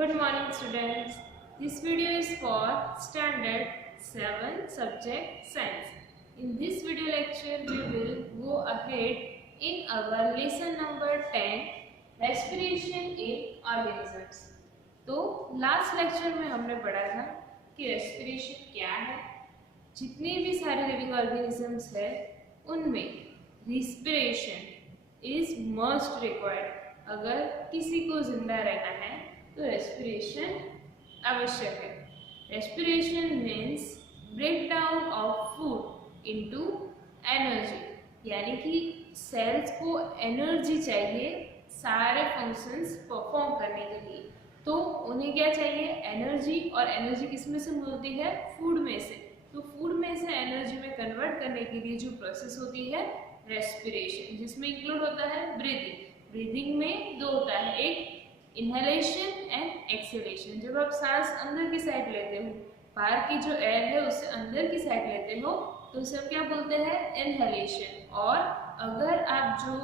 Good morning students. This video is for standard 7 subject science. In this video lecture we will go ahead in our lesson number 10 respiration in organisms. तो last lecture में हमने पढ़ा था कि respiration क्या है। जितने भी सारे लिविंग ऑर्गेनिजम्स है उनमें रिस्पिरेशन इज मस्ट रिक्वायर्ड। अगर किसी को जिंदा रहना है तो रेस्पिरेशन आवश्यक है। Respiration means break down of food into energy, यानी कि सेल्स को एनर्जी चाहिए सारे फंक्शंस परफॉर्म करने के लिए। तो उन्हें क्या चाहिए? एनर्जी। और एनर्जी किस में से मिलती है? फूड में से। तो फूड में से एनर्जी में कन्वर्ट करने के लिए जो प्रोसेस होती है रेस्पिरेशन, जिसमें इंक्लूड होता है ब्रीदिंग। ब्रीदिंग में दो होता है, एक इनहेलेशन एंड एक्सहेलेशन। जब आप सांस अंदर की साइड लेते हो, बाहर की जो एयर है उससे अंदर की साइड लेते हो तो उसे हम क्या बोलते हैं? इनहेलेशन। और अगर आप जो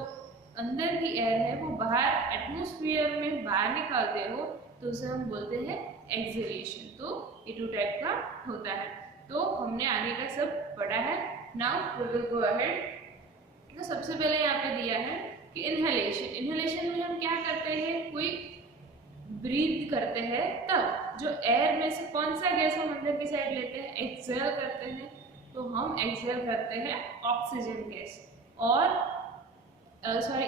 अंदर की एयर है वो बाहर एटमॉस्फेयर में बाहर निकालते हो तो उसे हम बोलते हैं एक्सहेलेशन। तो ये टू टाइप का होता है। तो हमने आगे का सब पढ़ा है। Now we will go ahead. तो सबसे पहले यहाँ पे दिया है कि इनहेलेशन। इनहेलेशन में हम क्या करते हैं? कोई ब्रीथ करते हैं तब जो एयर में से कौन सा गैस हम अंदर की साइड लेते हैं? एक्सहेल करते हैं। तो हम एक्सहेल करते हैं ऑक्सीजन गैस, और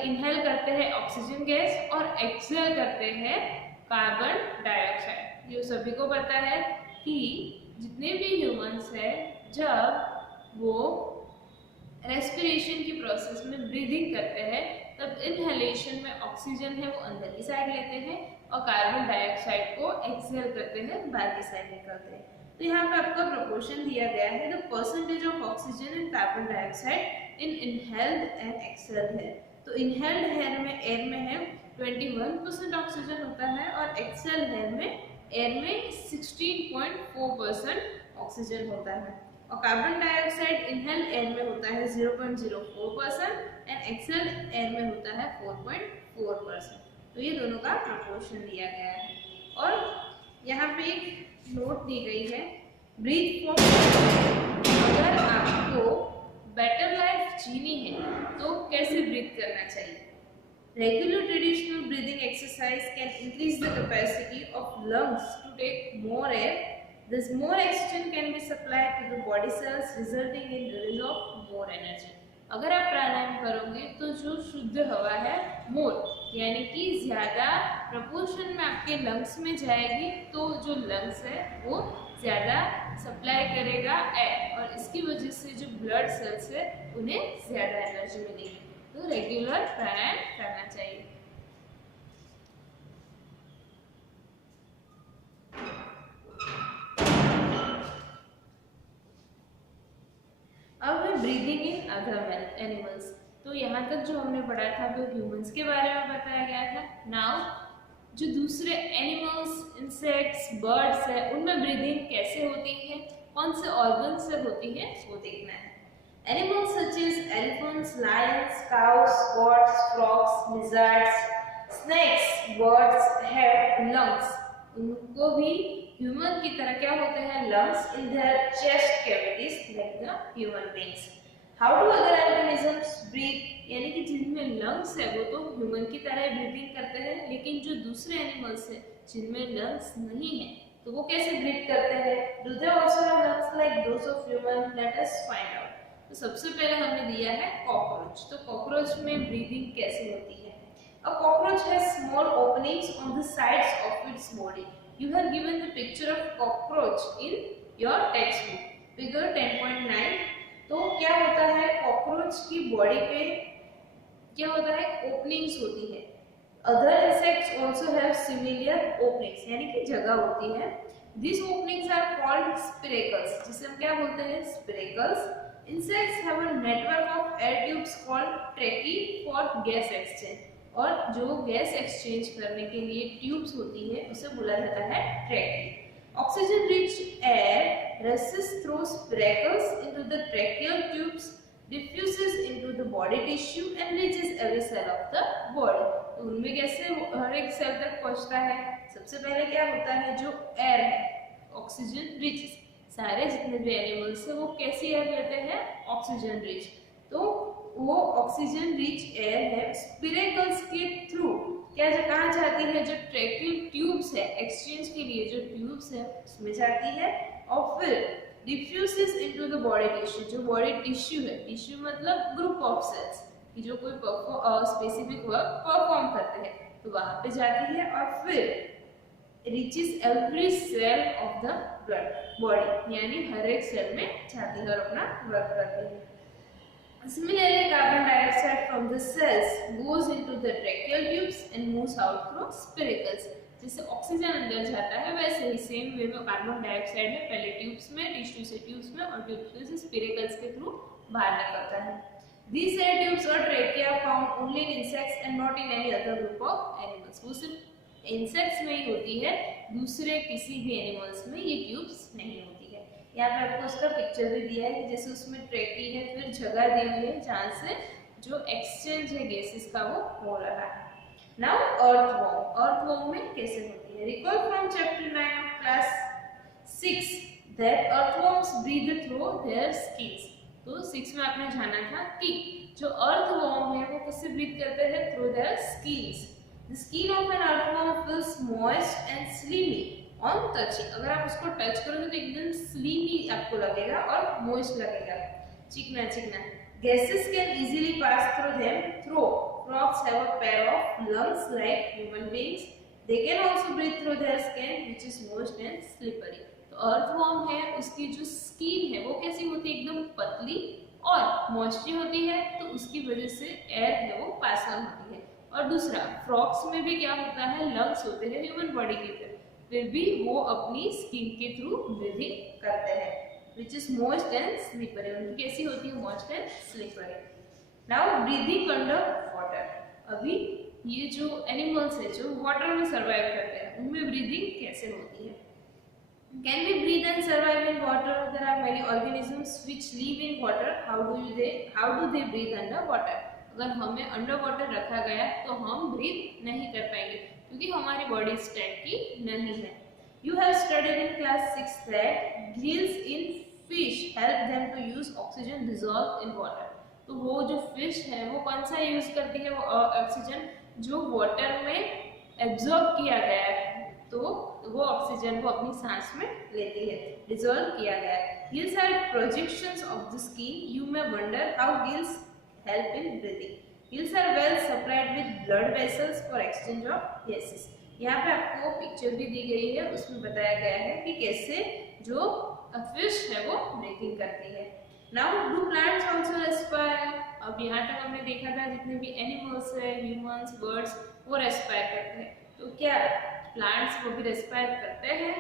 इनहेल करते हैं ऑक्सीजन गैस और एक्सहेल करते हैं कार्बन डाइऑक्साइड। ये सभी को पता है कि जितने भी ह्यूमंस है जब वो रेस्पिरेशन की प्रोसेस में ब्रीदिंग करते हैं तब इनहेलेशन में ऑक्सीजन है वो अंदर की साइड लेते हैं और कार्बन डाइऑक्साइड को एक्सहेल करते हैं, बाहर की साइड निकलते हैं। तो यहाँ पे आपका प्रोपोर्शन दिया गया है, the percentage of oxygen and carbon dioxide in inhaled and exhaled है। तो इनहेल्ड एयर में है 21% ऑक्सीजन होता है और एक्सहेल्ड एयर में 16.4% ऑक्सीजन होता है। और कार्बन डाइऑक्साइड इनहेल एयर में होता है 0.04% एंड एक्सहेल एयर में होता है 4.4%। तो ये दोनों का प्रोपोर्शन दिया गया है। और यहाँ पे एक नोट दी गई है, ब्रीथ फॉर। अगर आपको बेटर लाइफ जीनी है तो कैसे ब्रीथ करना चाहिए? Regular traditional breathing exercise can increase the capacity of lungs to take more air. This more oxygen can be supplied to the body cells, resulting in release of more energy. अगर आप प्राणायाम करोगे तो जो शुद्ध हवा है मोर, यानी कि ज्यादा प्रपोर्शन में आपके लंग्स में जाएगी, तो जो लंग्स है वो ज्यादा सप्लाई करेगा एयर, और इसकी वजह से जो ब्लड सेल्स है उन्हें ज्यादा एनर्जी मिलेगी। तो रेगुलर प्राणायाम करना चाहिए। अब है ब्रीदिंग इन अदर एनिमल्स। तो यहाँ तक जो हमने पढ़ा था वो ह्यूमंस के बारे में बताया गया था। नाउ जो दूसरे एनिमल्स, इंसेक्ट्स, बर्ड्स है उनमें ब्रीदिंग कैसे होती है, कौन से ऑर्गन से होती है वो देखना है। Animals such as elephants, lions, cows, birds, frogs, lizards, snakes, birds have lungs. उनको भी ह्यूमन की तरह क्या होते हैं? Lungs in their chest cavities like the human beings. How do other organisms breathe? यानी कि जिनमें लंग्स है वो तो ह्यूमन की तरह ब्रीथिंग करते हैं, लेकिन जो दूसरे एनिमल्स है जिनमें लंग्स नहीं है तो वो कैसे ब्रीथ करते हैं? Do they also have lungs like those of human? Let us find out. तो सबसे पहले हमने दिया है कॉकरोच। तो कॉकरोच में ब्रीथिंग कैसे होती है? A cockroach has small openings on the sides of its body. You have given the picture of cockroach in your textbook, figure 10.9. तो क्या होता है? कॉकरोच की बॉडी पे क्या होता है? ओपनिंग्स होती है। Other insects also have similar openings, यानी कि जगह होती है। These openings are called spiracles, जिसे हम क्या बोलते हैं? स्पिरेकल्स। Insects have a network of air tubes called tracheae for gas exchange. और जो गैस एक्सचेंज करने के लिए ट्यूब्स होती है उसे बोला जाता है tracheae. Oxygen rich air rushes through spiracles into the tracheal tubes diffuses into the body tissue and reaches every cell of the body। तो उनमें कैसे हर एक सेल तक पहुंचता है? सबसे पहले क्या होता है, जो एयर है, ऑक्सीजन रिच, सारे जितने भी एनिमल्स है वो कैसी एयर लेते हैं? Oxygen rich. तो वो ऑक्सीजन रिच एयर है स्पिरेकल्स के थ्रू क्या कहाँ जाती है? जो ट्रैकिंग ट्यूब्स है, एक्सचेंज के लिए जो ट्यूब्स है उसमें जाती है, और फिर diffuses into the body tissue. जो बॉडी टिश्यू है, टिश्यू मतलब ग्रुप ऑफ सेल्स कि जो कोई स्पेसिफिक वर्क परफॉर्म करते हैं, तो वहां पे जाती है और फिर reaches every cell of the blood body, यानी हर एक सेल में जाती है और अपना वर्क करती है। Similarly, carbon dioxide from the cells goes into the tracheal tubes and moves out through spiracles। जैसे ऑक्सीजन अंदर जाता है वैसे ही सेम वे में कार्बन डाइऑक्साइड है पहले ट्यूब्स में, टिश्यू से ट्यूब्स में और ट्यूब्स से स्पिरेकल्स के थ्रू बाहर निकलता है। These air tubes or trachea are found only in insects and not in any other group of animals। वो सिर्फ इंसेक्ट्स में ही होती है, दूसरे किसी भी एनिमल्स में ये ट्यूब्स नहीं होती है। यहाँ पे आपको उसका पिक्चर भी दिया है कि जैसे उसमें ट्रैकी है, फिर जगह दी हुई है जहाँ से जो एक्सचेंज है गैसेस का वो हो रहा है। नाउ अर्थवॉर्म में कैसे होती है? Recall from chapter 9 of class 6 that earthworms breathe through their skins. तो 6 में आपने जाना था कि जो अर्थवॉर्म है वो कैसे ब्रीथ करते हैं? Through their skins. The skin of an earthworm feels moist and slimy on touching. अगर आप उसको टच करोगे तो एकदम स्लीमी आपको लगेगा और मॉइस्ट लगेगा, चिकना चिकना। Gases can easily pass through them through frogs have a pair of lungs like human beings। they can also breathe through their skin which is moist and slippery। तो अर्थवॉर्म है, उसकी जो स्किन है वो कैसी होती है? एकदम पतली और मॉइस्चर होती है, तो उसकी वजह से एयर है वो पास ऑन होती है। और दूसरा, फ्रॉग्स में भी क्या होता है? लंग्स होते हैं ह्यूमन बॉडी की तरह, फिर भी वो अपनी स्किन के थ्रू ब्रीथिंग करते हैं which is moist and slippery। उनकी कैसी होती है? moist and slippery। Now breathing under water। अभी ये जो एनिमल्स है जो वाटर में सर्वाइव करते हैं उनमें ब्रीदिंग कैसे होती है? Can we breathe and survive in water? There are many organisms which live in water। How do they breathe under water? अगर हमें अंडर वाटर रखा गया तो हम ब्रीथ नहीं कर पाएंगे क्योंकि हमारी बॉडी इस टाइप की नहीं है। You have studied in class 6 that gills in fish help them to use oxygen dissolved in water। तो वो जो फिश है वो कौन सा यूज करती है? वो ऑक्सीजन जो वाटर में एब्जॉर्ब किया गया है, तो वो ऑक्सीजन को अपनी सांस में लेती है, डिसॉल्व किया गया है। Gills are projections of the skin. You may wonder how gills help in breathing. Gills are well supplied with blood vessels for exchange of gases. यहाँ पे आपको पिक्चर भी दी गई है, उसमें बताया गया है कि कैसे जो फिश है वो ब्रीथिंग करती है। Now do plants also respire? अब यहाँ तक हमने देखा था जितने भी एनिमल्स है, ह्यूमंस, बर्ड्स, वो रेस्पायर करते हैं, तो क्या प्लांट्स वो भी रेस्पायर करते हैं?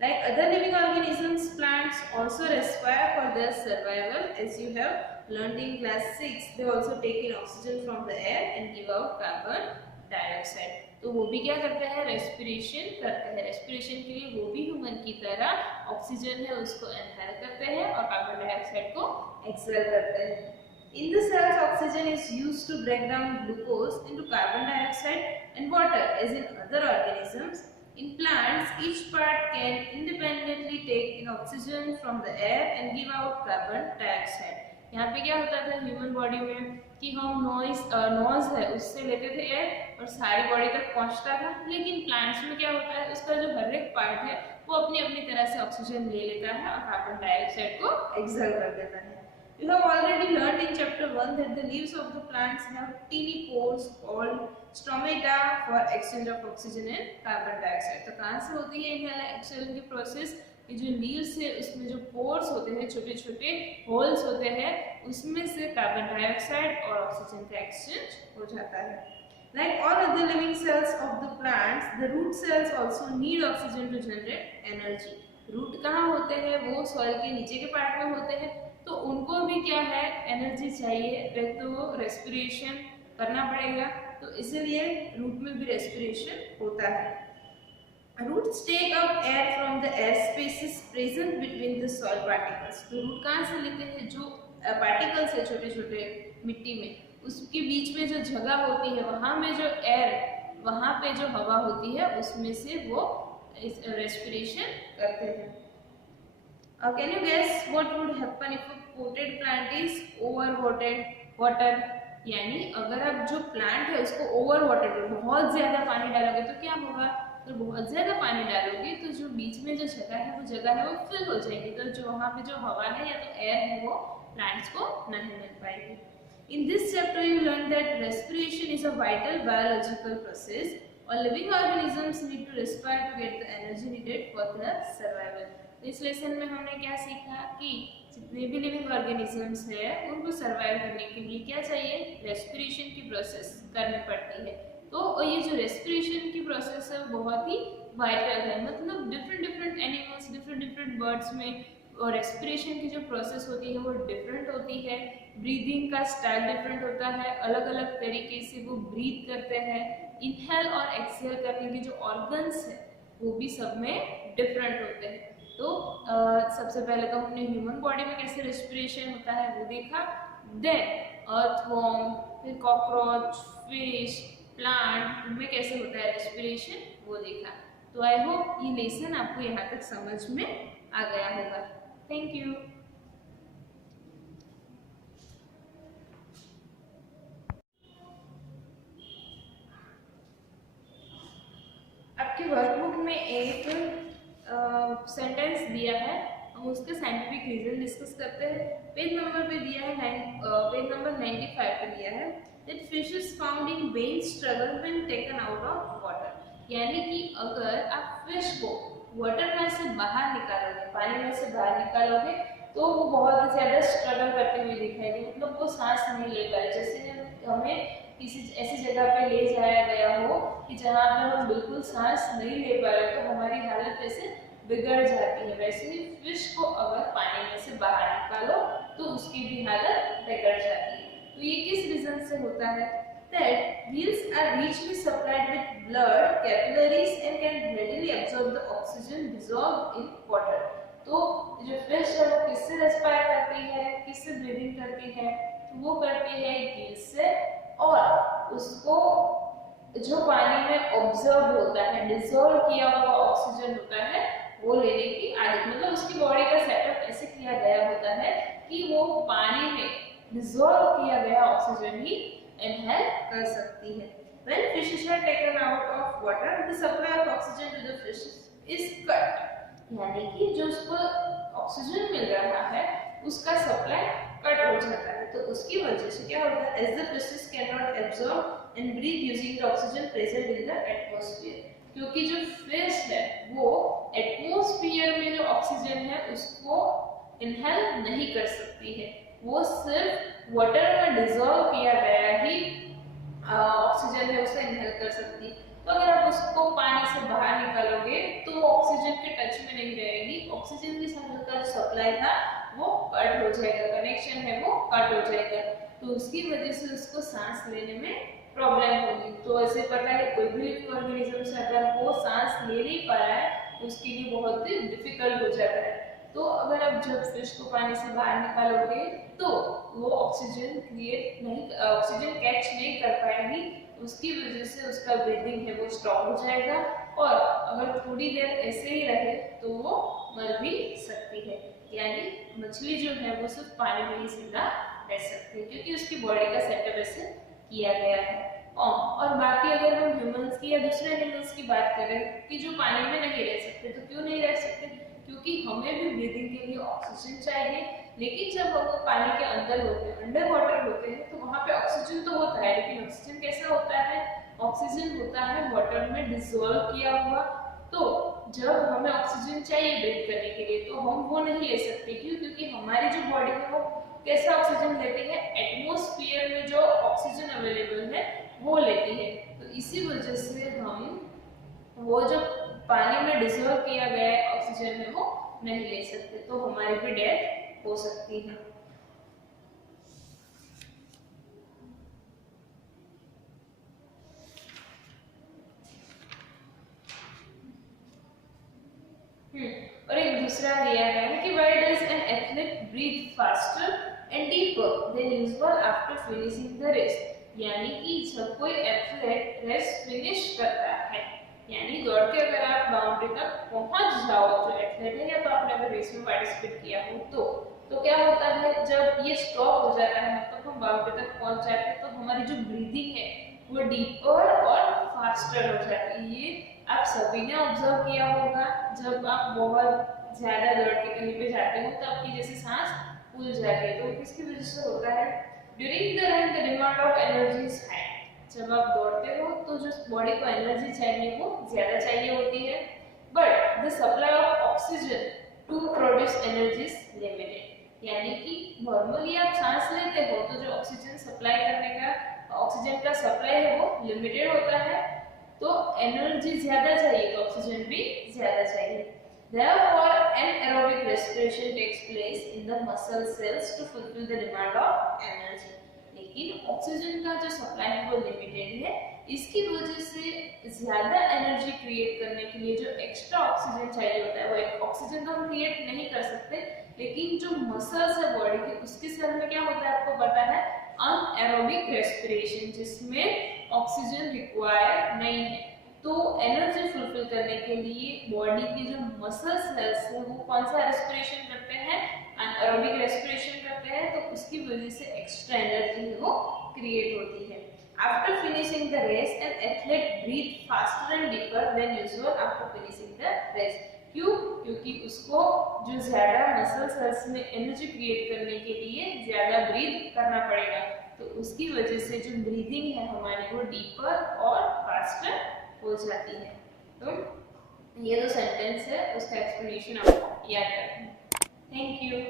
Like other living organisms, plants also respire for their survival। As you have learned in class 6, they also take in oxygen from the air and give out carbon dioxide। तो वो भी क्या करते हैं? रेस्पिरेशन करते हैं। रेस्पिरेशन के लिए वो भी ह्यूमन की तरह ऑक्सीजन है उसको इनहेल करते हैं और कार्बन डाइऑक्साइड को एक्सहेल करते हैं। In the cells oxygen is used to break down glucose into carbon dioxide and water as in other organisms. In plants, each part can independently take in oxygen from the air and give out carbon dioxide। यहाँ पे क्या होता था human body में कि हम noise है उससे लेते थे एयर और सारी बॉडी तक पहुँचता था, लेकिन प्लांट्स में क्या होता है? उसका जो हर एक पार्ट है वो अपनी अपनी तरह से ऑक्सीजन ले लेता है और कार्बन डाइऑक्साइड को एक्सहेल कर देता है। You have already learned in chapter 1 that the leaves of the plants have teeny pores called stomata for exchange of oxygen and carbon dioxide। तो कहाँ से होती है इनहेल एक्सहेल की प्रोसेस? ये जो लीव्स है उसमें जो पोर्स होते हैं, छोटे छोटे होल्स होते हैं, उसमें से कार्बन डाइऑक्साइड और ऑक्सीजन का एक्सचेंज हो जाता है। Like all other living cells of the plants, the root cells also need oxygen to generate energy। Root कहाँ होते हैं? वो सॉइल के नीचे के पार्ट में होते हैं, तो उनको भी क्या है? एनर्जी चाहिए, तो वो रेस्पिरेशन करना पड़ेगा, तो इसलिए रूट में भी रेस्पिरेशन होता है। Roots take up air from the air spaces present between the soil particles। तो रूट कहाँ से लेते हैं? जो पार्टिकल्स है छोटे छोटे मिट्टी में, उसके बीच में जो जगह होती है वहाँ में जो एयर, वहाँ पे जो हवा होती है उसमें से वो रेस्पिरेशन करते हैं। Can you guess what would happen if a potted plant is over water? यानी अगर आप जो प्लांट है उसको ओवर वाटर करो, बहुत ज्यादा पानी डालोगे तो क्या होगा? तो बहुत ज्यादा पानी डालोगे तो जो बीच में जो जगह है वो फिल हो जाएगी, तो जो वहाँ पे जो हवा है या तो एयर है वो प्लांट्स को नहीं मिल पाएगी। In this chapter you learn that respiration is a vital biological process. All living organisms need to respire to get the energy needed for their survival. इस लेसन में हमने क्या सीखा कि जितने भी लिविंग ऑर्गेनिजम्स है उनको सर्वाइव करने के लिए क्या चाहिए? रेस्पिरेशन की प्रोसेस करनी पड़ती है। तो ये जो रेस्पिरेशन की प्रोसेस है वो बहुत ही वाइटल है, मतलब डिफरेंट एनिमल्स, डिफरेंट बर्ड्स में और रेस्पिरेशन की जो प्रोसेस होती है वो डिफरेंट होती है। ब्रीदिंग का स्टाइल डिफरेंट होता है, अलग अलग तरीके से वो ब्रीथ करते हैं। इनहेल और एक्सहेल करने के जो ऑर्गन्स है वो भी सब में डिफरेंट होते हैं। तो सबसे पहले तो हमने ह्यूमन बॉडी में कैसे रेस्पिरेशन होता है वो देखा, देन अर्थवॉर्म, फिर कॉकरोच, फिश, प्लांट, उनमें कैसे होता है रेस्पिरेशन वो देखा। तो आई होप ये लेसन आपको यहाँ तक समझ में आ गया होगा। Thank you. आपके वर्कबुक में एक सेंटेंस दिया है, हम उसका साइंटिफिक रीजन डिस्कस करते हैं। पेज नंबर पे दिया है पेज नंबर 95 पे दिया है that fishes found in veins struggle when taken out of water। यानी कि अगर आप फिश को वाटर में से बाहर निकालोगे, पानी में से बाहर निकालोगे तो वो बहुत ज्यादा स्ट्रगल करते हुए दिखाई, मतलब वो सांस नहीं ले पाए। जैसे हमें किसी ऐसी जगह पे ले जाया गया हो कि जहाँ पे हम बिल्कुल सांस नहीं ले पा रहे तो हमारी हालत ऐसे बिगड़ जाती है, वैसे ही फिश को अगर पानी में से बाहर निकालो तो उसकी भी हालत बिगड़ जाती है। तो ये किस रीजन से होता है? That gills are richly supplied with blood capillaries and can readily absorb the oxygen dissolved in water। तो जो फिश है वो किससे रेस्पायर करती है, किससे ब्रीदिंग करती है? तो वो करती है गिल्स से, और उसको जो पानी में ऑब्जर्व होता है, डिसॉल्व किया हुआ ऑक्सीजन होता है वो लेने की आदत, मतलब उसकी बॉडी का सेटअप ऐसे किया गया होता है कि वो पानी में डिसॉल्व किया गया ऑक्सीजन ही इनहेल कर सकती है। When fishes are taken out of water, the supply of oxygen to the fish is cut। यानी कि जो उसको ऑक्सीजन मिल रहा है उसका सप्लाई कट हो जाता है, तो उसकी वजह से क्या होता है? As the fishes cannot absorb and breathe using the oxygen present in the atmosphere। क्योंकि जो फिश है वो एटमॉस्फेयर में जो ऑक्सीजन है उसको इनहेल नहीं कर सकती है, वो सिर्फ वाटर में डिसॉल्व किया गया ही ऑक्सीजन है उसे इनहेल कर सकती है। तो अगर आप उसको पानी से बाहर निकालोगे तो वो ऑक्सीजन के टच में नहीं रहेगी, ऑक्सीजन के साथ उसका जो सप्लाई था वो कट हो जाएगा, कनेक्शन है वो कट हो जाएगा, तो उसकी वजह से उसको सांस लेने में प्रॉब्लम होगी। तो ऐसे पता है कोई भी लिविंग ऑर्गेनिज्म से अगर वो सांस ले नहीं पा रहा है तो उसके लिए बहुत ही डिफिकल्ट हो जाता है। तो अगर आप जब फिश को पानी से बाहर निकालोगे तो वो ऑक्सीजन क्रिएट नहीं, ऑक्सीजन कैच नहीं कर पाएगी, उसकी वजह से उसका ब्रीदिंग है वो स्टॉप हो जाएगा, और अगर थोड़ी देर ऐसे ही रहे तो वो मर भी सकती है। यानी मछली जो है वो सिर्फ पानी में ही जिंदा रह सकती है क्योंकि उसकी बॉडी का सेटअप ऐसे किया गया है। और बाकी अगर हम ह्यूमंस की या दूसरे एनिमल्स की बात करें कि जो पानी में नहीं रह सकते, तो क्यों नहीं रह सकते? क्योंकि हमें भी ब्रीदिंग के लिए ऑक्सीजन चाहिए, लेकिन जब हम पानी के अंदर होते हैं, अंडर वाटर होते हैं, तो वहाँ पे ऑक्सीजन तो होता है, लेकिन ऑक्सीजन कैसा होता है? ऑक्सीजन होता है वाटर में डिसॉल्व किया हुआ। तो जब हमें ऑक्सीजन चाहिए ब्रीथ करने के लिए तो हम वो नहीं ले सकते, क्यों? क्योंकि हमारी जो बॉडी है वो कैसा ऑक्सीजन लेती है? एटमॉस्फेयर में जो ऑक्सीजन अवेलेबल है वो लेती है। तो इसी वजह से हम वो जो पानी में डिसॉल्व किया गया ऑक्सीजन है वो नहीं ले सकते, तो हमारी भी डेथ हो सकती है। और एक दूसरा दिया गया है कि why does an athlete breathe faster and deeper than usual after finishing the race. यानी कि जब कोई एथलीट रेस फिनिश करता है, यानी दौड़ के अगर आप बाउंड्री तक पहुंच जाओ, जो एथलीट है या तो आपने अगर रेस में पार्टिसिपेट किया हो तो क्या होता है, जब ये स्टॉप हो जाता है, मतलब हम बाउंड्री तक पहुंच जाते हैं, तो हमारी जो ब्रीदिंग है वो डीपर और फास्टर हो जाती है। ये आप सभी ने ऑब्जर्व किया होगा, जब आप बहुत ज्यादा दौड़ के कहीं पे जाते हो तो आपकी जैसे सांस फूल जाती है, तो किसकी वजह से होता है? During the run the demand of energy is high. जब आप दौड़ते हो तो जो बॉडी को एनर्जी चाहिए वो ज्यादा चाहिए होती है, but the supply of oxygen to produce energy is limited. यानी कि नॉर्मली आप सांस लेते हो तो जो ऑक्सीजन सप्लाई करने का ऑक्सीजन का सप्लाई है वो लिमिटेड होता है, तो एनर्जी ज्यादा चाहिए तो ऑक्सीजन भी ज्यादा चाहिए। Therefore, anaerobic respiration takes place in the muscle cells to fulfill the demand of energy. लेकिन ऑक्सीजन का जो सप्लाई है वो लिमिटेड है, इसकी वजह से ज्यादा एनर्जी क्रिएट करने के लिए जो एक्स्ट्रा ऑक्सीजन चाहिए होता है, वो एक ऑक्सीजन तो हम क्रिएट नहीं कर सकते, लेकिन जो मसल्स है बॉडी के उसके सेल में क्या होता है आपको पता है, अनएरोबिक रेस्पिरेशन, जिसमें ऑक्सीजन रिक्वायर नहीं है। तो एनर्जी फुलफिल करने के लिए बॉडी के जो मसल सेल्स है वो कौन सा रेस्पिरेशन करते हैं, एरोबिक रेस्पिरेशन करते हैं, तो उसकी वजह से एक्स्ट्रा एनर्जी वो क्रिएट होती है। After finishing the race an athlete breathe faster and deeper than usual after finishing the race. क्यों? क्योंकि उसको जो ज्यादा मसल सेल्स में एनर्जी क्रिएट करने के लिए ज्यादा ब्रीथ करना पड़ेगा, तो उसकी वजह से जो ब्रीदिंग है हमारी वो डीपर और फास्टर हो जाती है। तो ये जो सेंटेंस है उसका एक्सप्लेनेशन आपको याद रखना है। Thank you.